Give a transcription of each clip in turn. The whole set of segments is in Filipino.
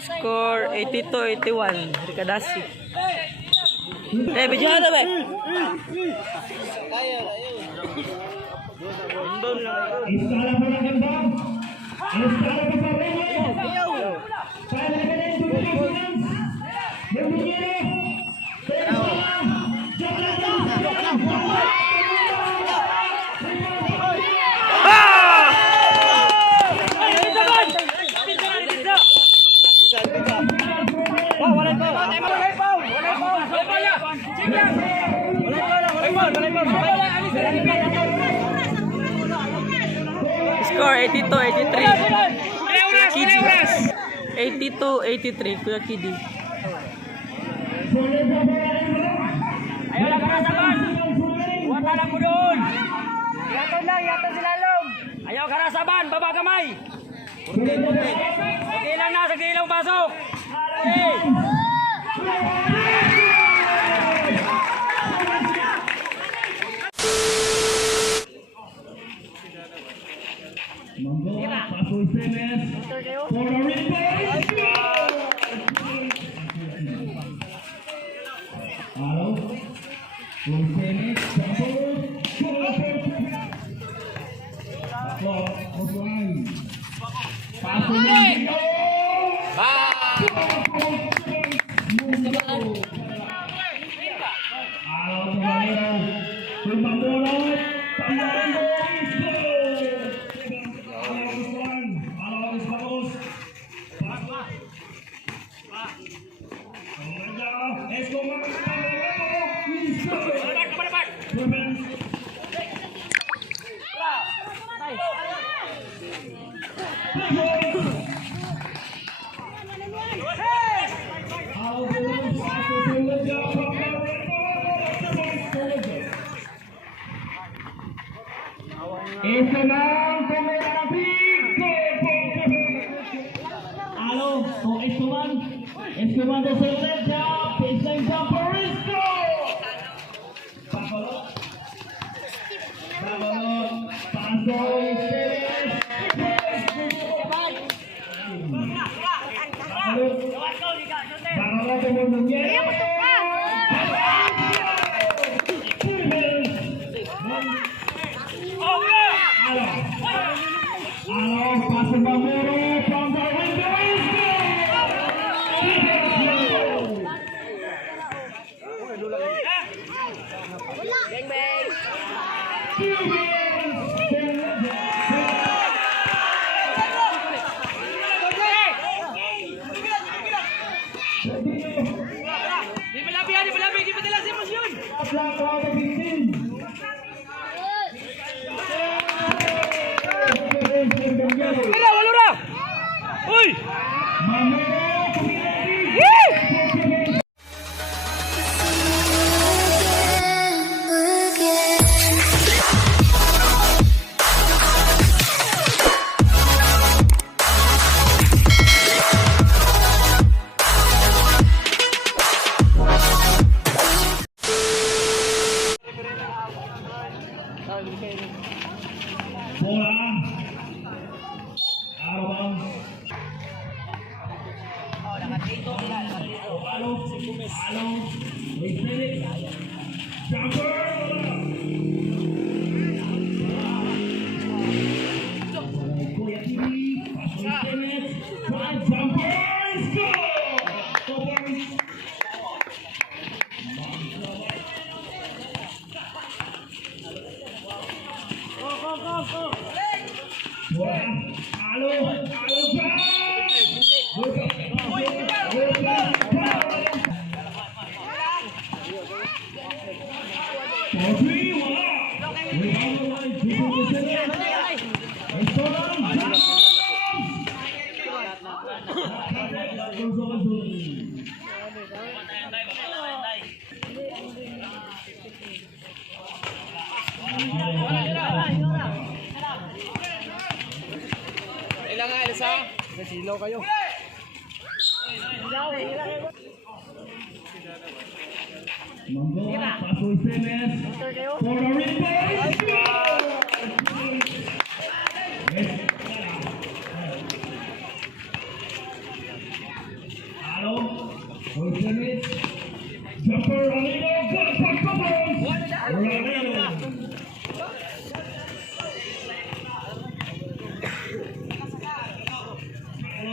Score 82-81. Ricadasi. Video ada, Bay. Score 82-83. Kidi. 82-83 Kuya Kidi. Ayo lah Karasaban. Buat anak mudun. Yaton lang, yaton silalong. Ayo Karasaban, baba kamay. Sige lang na, sige lang pasok. Okay. Esteban de Cerveza, baseline jumper is good. Silaw kayo. Gonzalez. Jumper, Amigo. Good for Cobos. Ranero.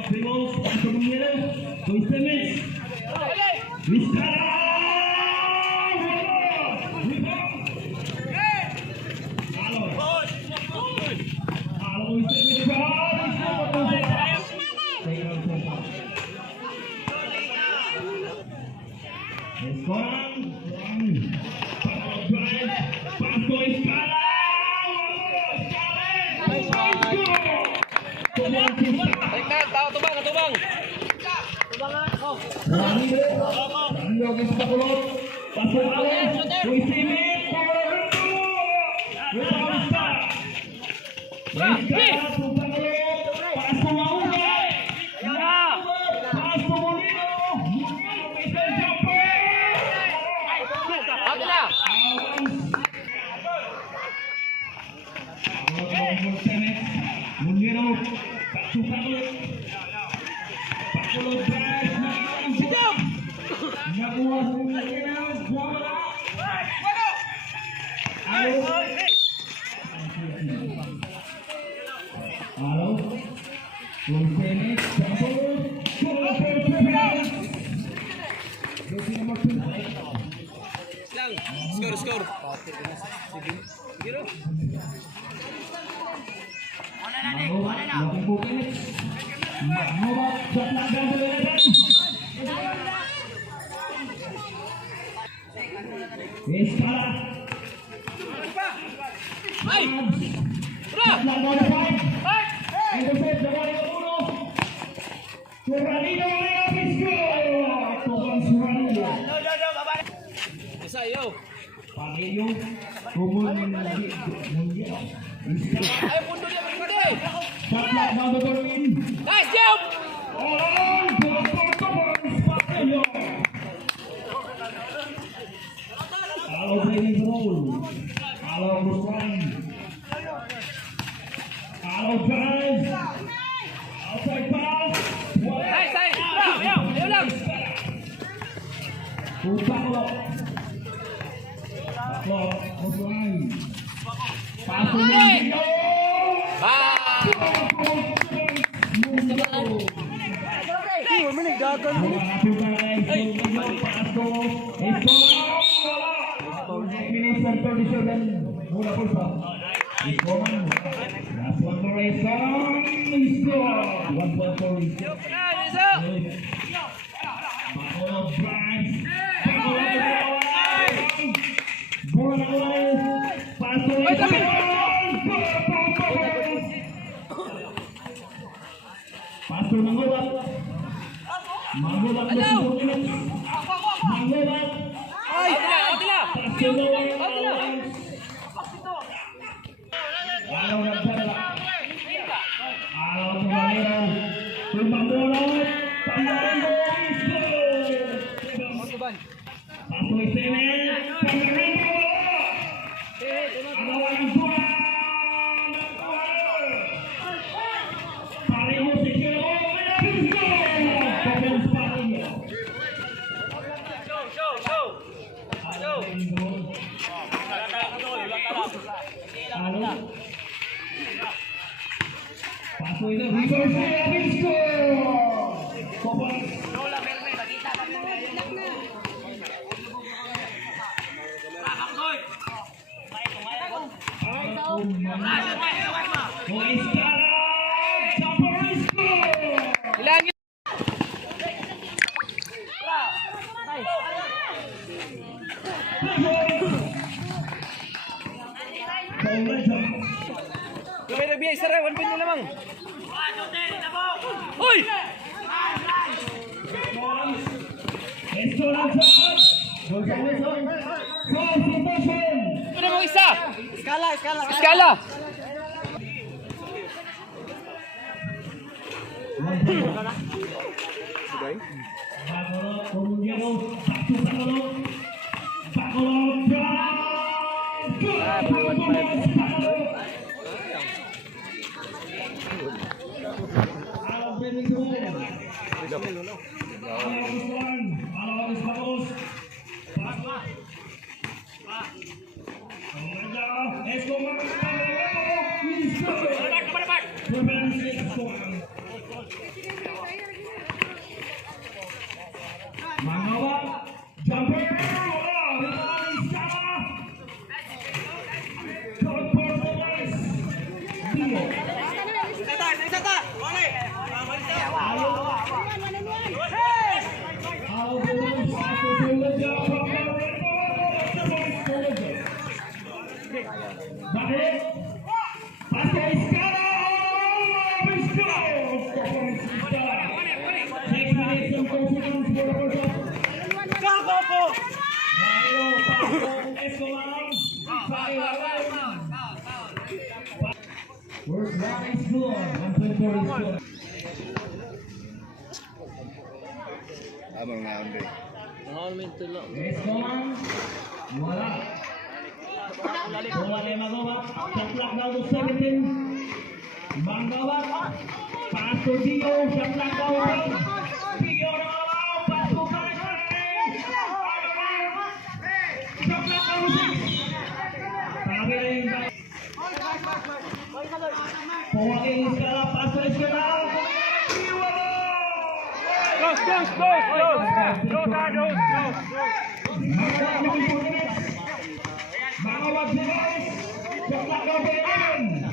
Primos, compañero, González. Vizcarra. Skor. Nice jump. Kalau training roll, kalau bersuara, kalau guys, outside pass, Nice. Ayo lang. Baklok, bersuara, pasang Skala. Vamos, vamos. Escobar. Mangawat, jumper. First round is good. 124 is good. Abang na ambil. Escobar, wala. Bola ni Mangawat, shot clock down to 17. Mangawat, pass to Dio, shot clock down. Dio naman, pass to Karen. Shot clock down to 6. Sabi rin. Pawagin Iskala, pass to Iskala. Mangawat Zeros, shot clock down to 11.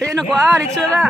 Ayun na ko, dito na.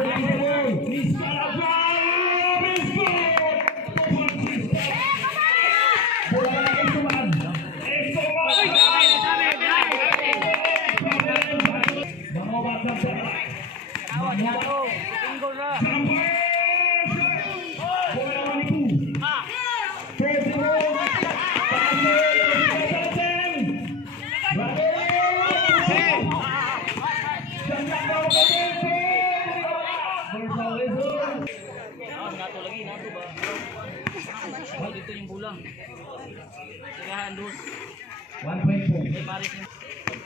Dito yung bulang. Sigahan dos. 1.4. Paris yung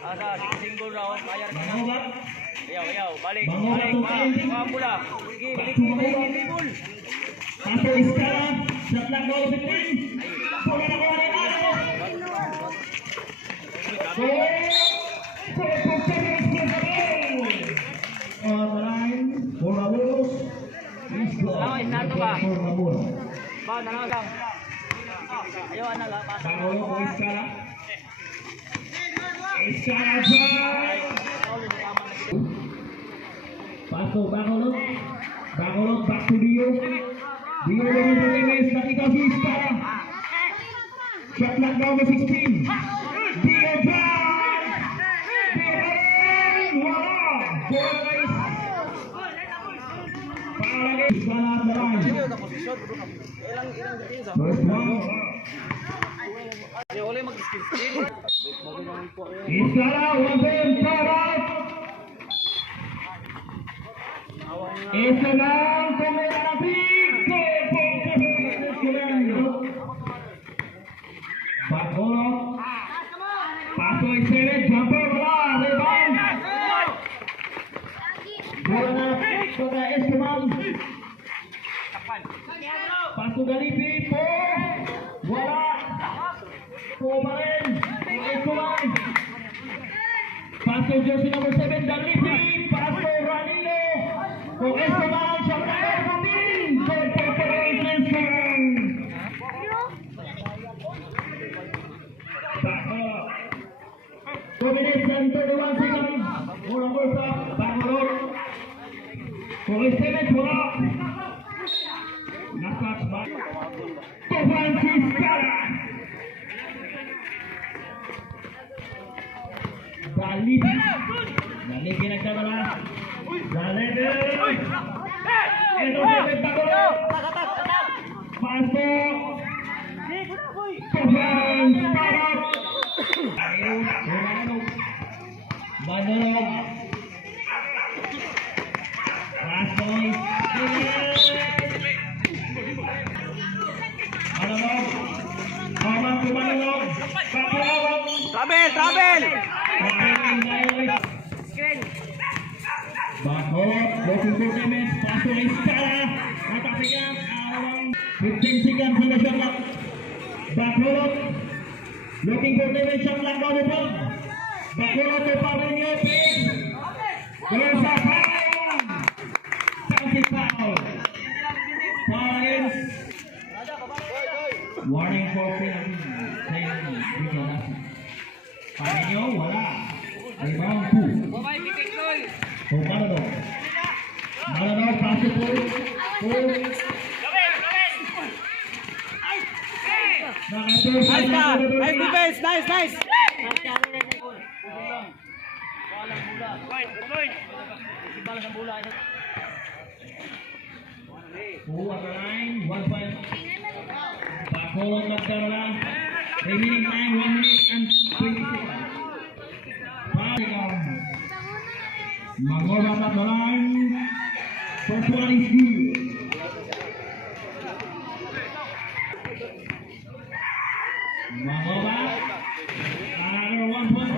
ada single round bayar ka na. Mangawat, Ayaw, balik. Mangawat to 20. Mga pula. Sige, balik. Pato Iskala, shot clock down to 15. Bola na kuha ni Aro. On the line, for Ramuros, is good. For Ramuros. Ba, nanaw lang. Ayaw, ana lang. Bangolo ko Iskala. Iskala drive. Paso, Bangolo. Bangolo back to Dio. Dio dengan Rodriguez, nakita si Iskala. Shot clock down to 16. Dio drive. Wala. Guys. Palagi Iskala on the line. First round. Iskala, 1 para. Ese lang kumera na pico. Bangolo. Paso excelente, jumper, wala. Rebound. Bola na contra Esteban. Paso Galipi po. Wala. Po pa rin. Esteban. Paso jersey number 7, Galipi. Paso Ranilo. Po Esteban. Shot number 15. Bangolo. 2 minutes and 31 seconds. Mula kursa. Bangolo. Po Esteban. Wala. Nasa touch by Francis Cara. Balik pinagdadala. Balik. Ito pinagdadala. Pasok. Francis Cara. Ayun, Manurog. Last boy. Manurog. Mamang Manurog. Manurog. Travel, travel! Bakot, looking for damage, paso kay Skala, natapigan, 15 seconds on the shot clock. Bakot, looking for damage, shot clock on the ball. Bakot to Pavlenio, please. There's a foul. Counted foul. Foul against. Warning for penalty. Pavlenio, wala. Rebound 2. So Maradog. Maradog pasok po. Nice ka! Nice defense! Nice, nice! Who at the line? 1 point. Bacolod magkaroon. Remaining time 1 minute and 20 seconds. Mangoba at the line. First one is good. Mangoba. Another 1 point.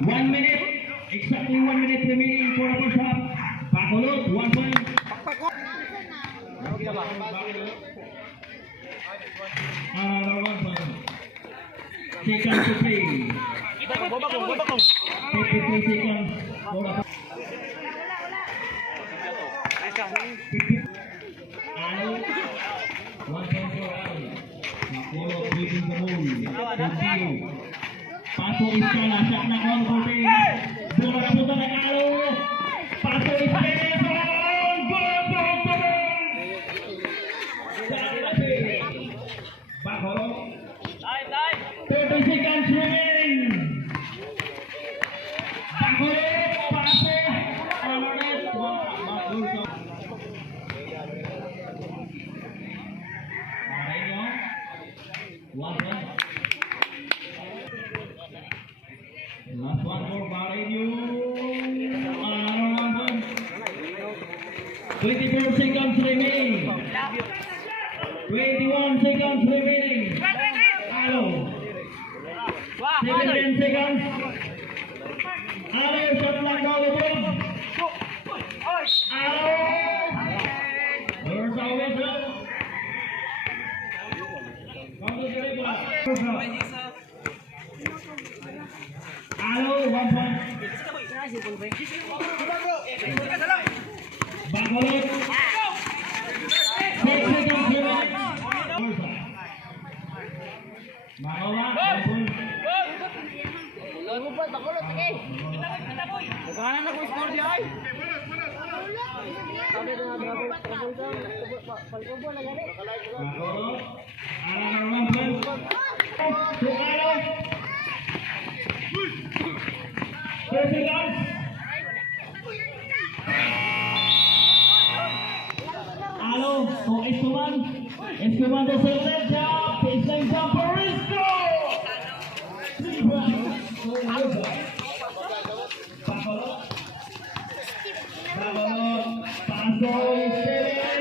One minute, exactly 1 minute remaining for the first half. Bacolod, 1 point. Another 1 point. Seconds to play. 53 seconds for the Alo. 1 point for Alo. Bacolod leading the ball. Continue. Pasok Iskala, shot na on holding. Bola na punta ng Alo. Pasok Iskala, bola. Bacolod. 30 seconds remaining. Bacolod, pasok. Alanet, Bacolod. Marenyo. 1 point. Last one for Marenyo. Another 1 point. 24 seconds remaining. 21 seconds remaining. Alo. 17 seconds. Alo, shot lang daw ito. Alo. There's a whistle. Alo, 1 point. Bacolod. 6 seconds remaining. Mangoba, 1 point. Kanan ako score di ay. Bacolod. Another 1 point. To Alo. 30 seconds. Alo, to Esteban. Esteban to Sergio. Baseline jumper is good. 3 points. Bacolod. Bacolod. Pasok Esteban.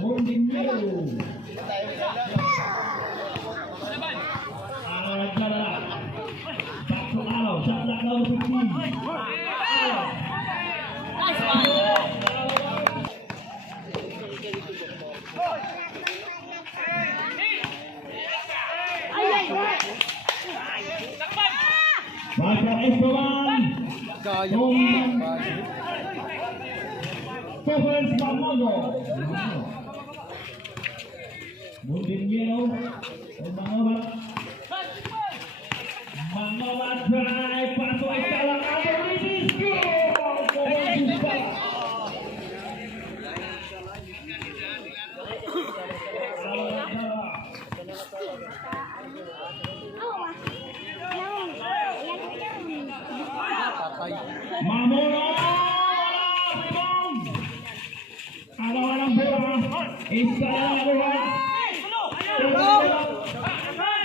Mundinho. Alo nagdala. Back to Alo. Shot clock now 15. Alo. Marco Esteban. Torres Mamono. Mungkin yellow. Mangobat drive. Paso Estela. Mamono. Anak-anak bola. Estela.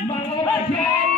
Mangobat drive.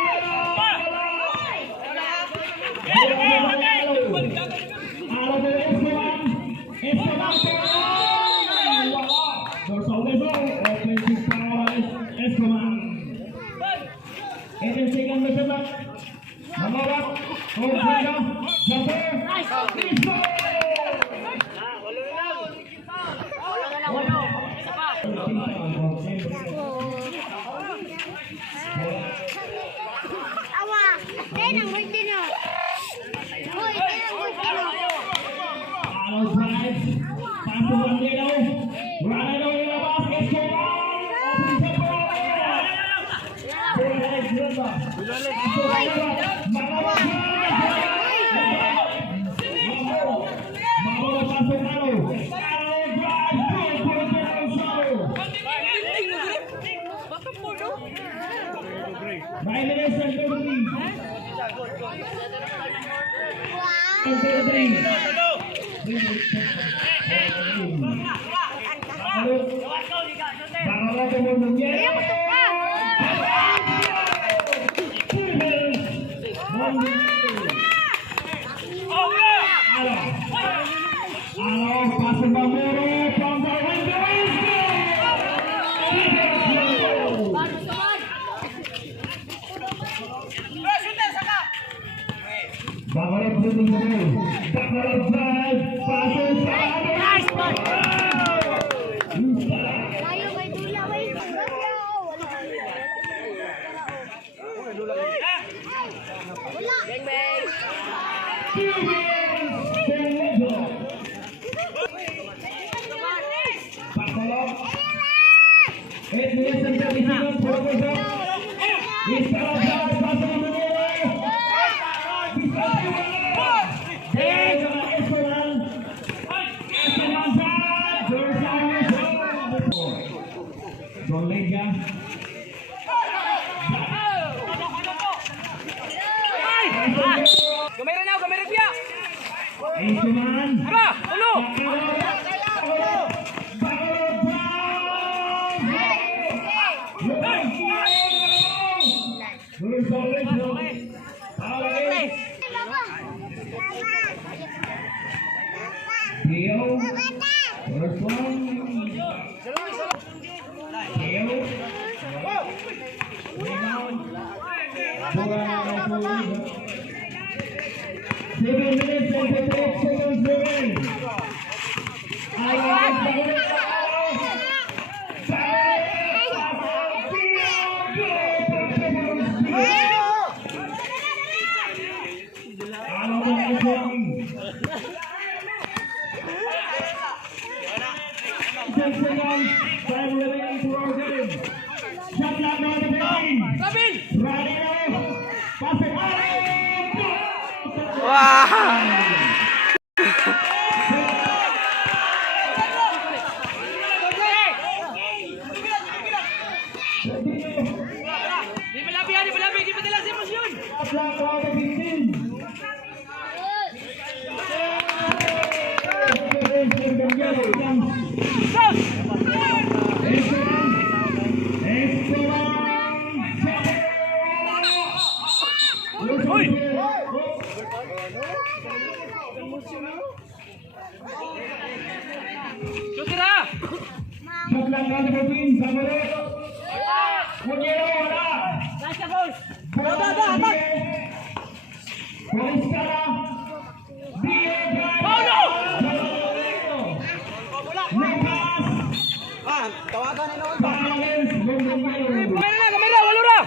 Kamera, walura.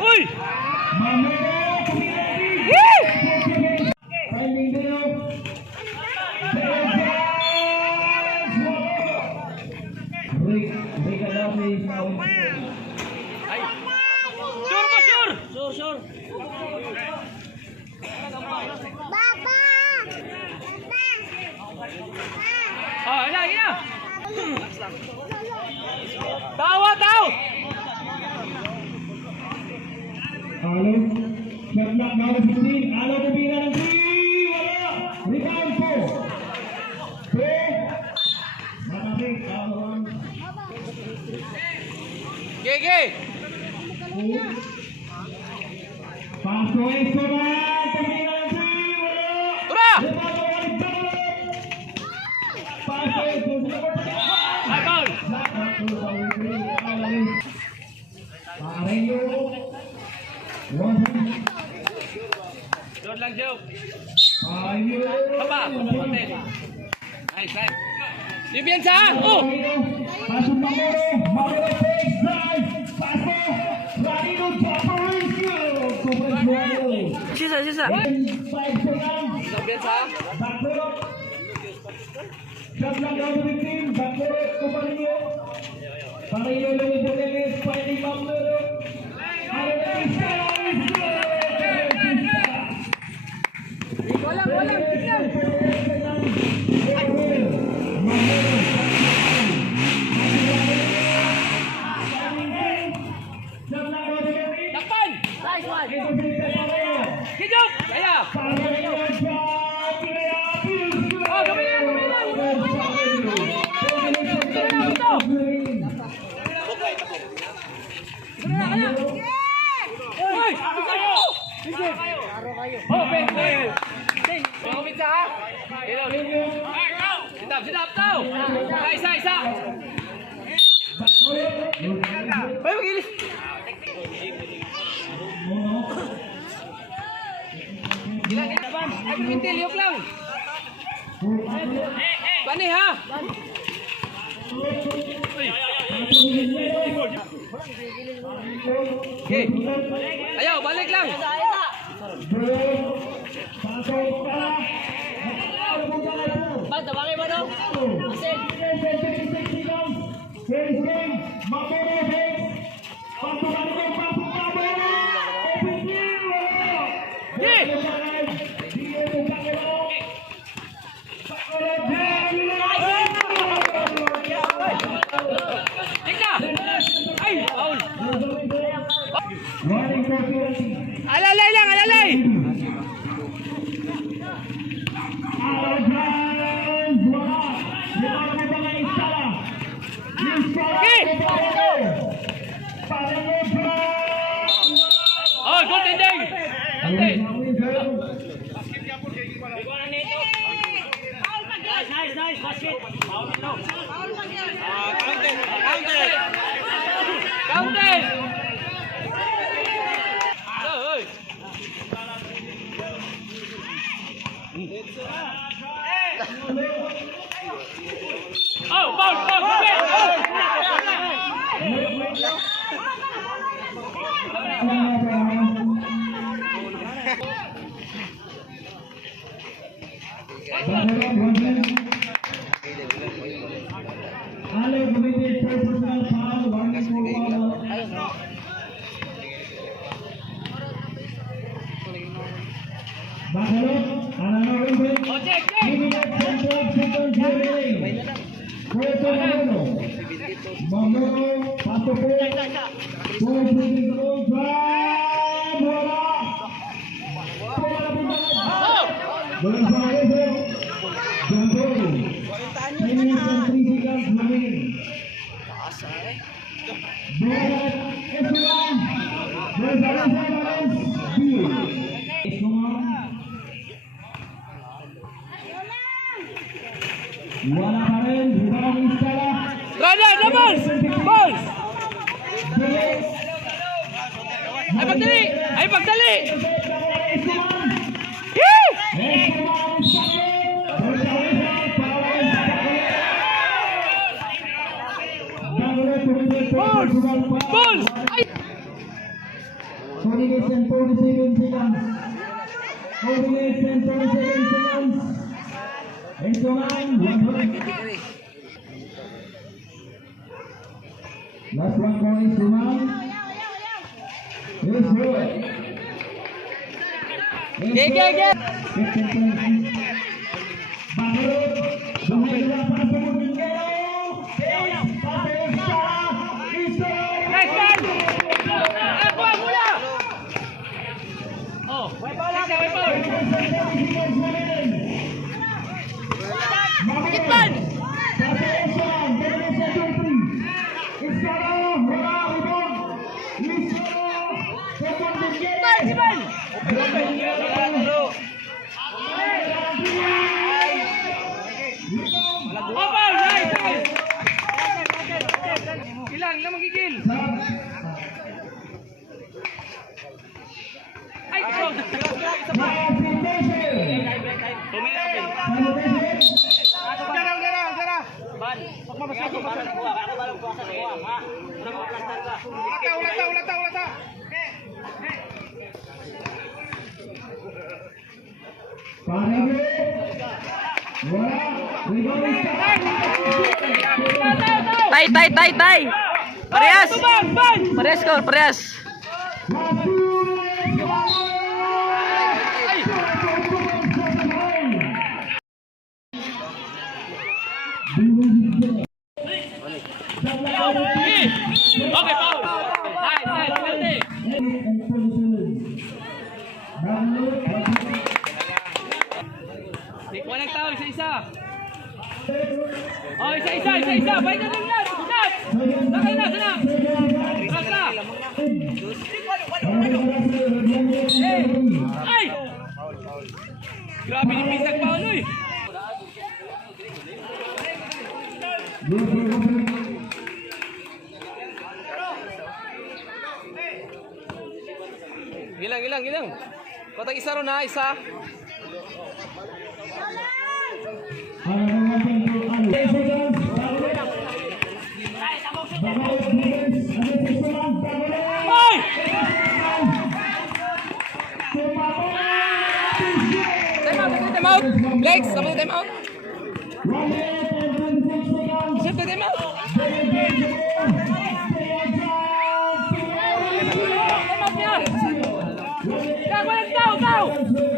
Uy! Mamero, kumilati. Finding Deo. Break Alame is now in field. Sure mo, sure. Sure. Oh, ina. Tawa. Alo, shot clock now 15. Alo pipila ng 3. Wala. Rebound po. 2. Matapik. Gege. Paso Escobar. Pipila ng 3. Wala. Tura. Rebound po. Paso Escobar. Ay, foul. Pareño. Doon lang, Joe. Pareño. Papa, hotel. Nice. Depensa. Oh. Paso Mamero. Mamero takes drive. Paso. Ranino Japarisio. Sisa. 5 seconds. Depensa. Backward. Shot lang daw sa team. Backward ko Pareño. Pareño lumis po kami. Finding Mamero. Takpan. Nice one. Kijok. Kaya. Oh, gawin Hoy! Oh, Ben! Bawit sa ha? Sidap, tao! Isa! Hoy, magilis! Gilang, ay, pintil, yok lang! Bani ha? Okay. Ayaw, balik lang. Basta, bakit ba daw? Asin. Ay, Paul. Alalay lang, alalay. Oh, good ending. Nice, basket. Counted. Oh, foul. Wala pa rin, rebound Instala. Rana, naman! Balls! Ay, pagdali! Yee! Balls! Ay! 47 seconds. 4 minutes and 47 seconds. It's on 100. Last one for Instrument. Yes, good. Gege. Bagus. Bahaya para pemudingnya. Oh, way foul lang, way foul. Kitman. Ilang magigil. Ay, Tay. Parehas. Parehas kau, parehas. okay, foul. Nice, penalty. Ikuha ng tao, isa-isa. Oh, isa-isa. Baik na lang yan. Stop. Sakay na, sana. Basta. Ay! Grabe ni Pisag Paulo eh. Gilang. Kotang isa ron na, isa. Ay! Time out. Legs, sama time out. Set time out.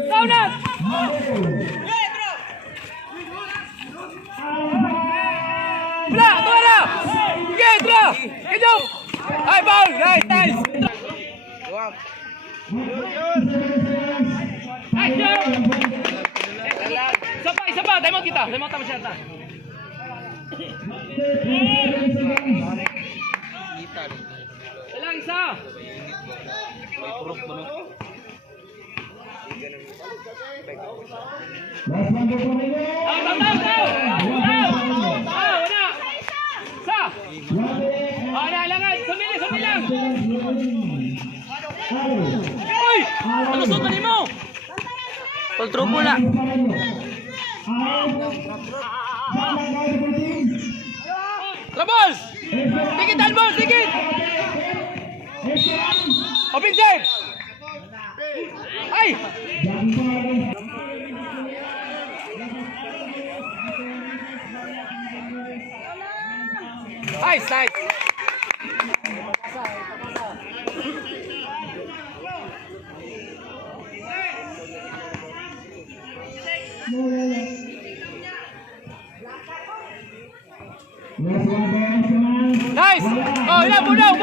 Kau na! Bla, tuara! Sige, tuara! Kejap! Ay, ball! Nice! Ay, jump! Sapa, time out kita. Time out masyata. Ilang isa? Sumili lang. Uy! Ano suot mo? Kontrol pula. Labos! Dikit albos, dikit! Open save! Ay! Nice! Nice! Oh, ilan budaw!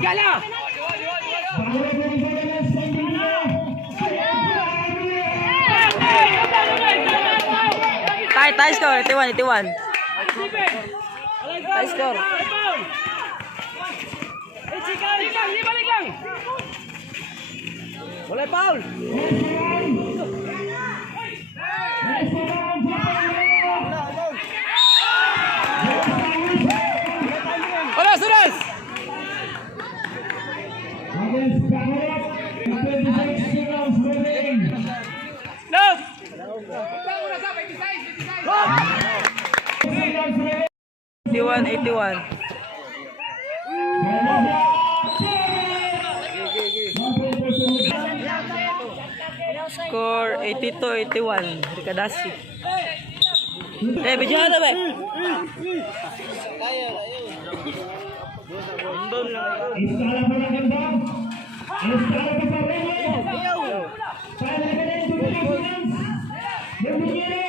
Gala! Tay score, 81. Tay score. Balik lang! Wala foul! Suras! Love! 81. Score 82-81. Ricadasi. Video na ba? Instala para ganda. Instala para Reyes. Para la cadena de Filipinas. De Miguel.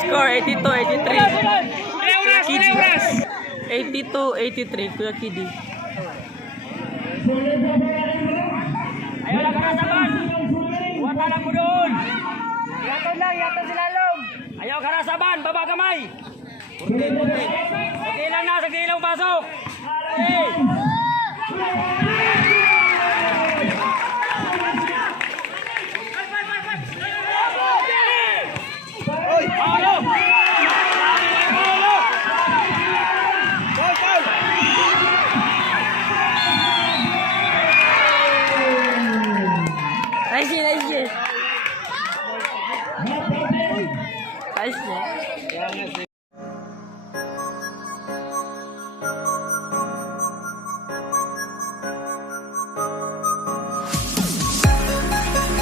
Score 82-83. Kidi. 82-83. Kuya Kidi. Ayaw lang karasaban. Buwata lang mo doon. Yaton lang, yaton si Lalong. Ayaw karasaban, baba kamay. Sagilang na, sagilang pasok. Okay. Paulo! Nice. Nice.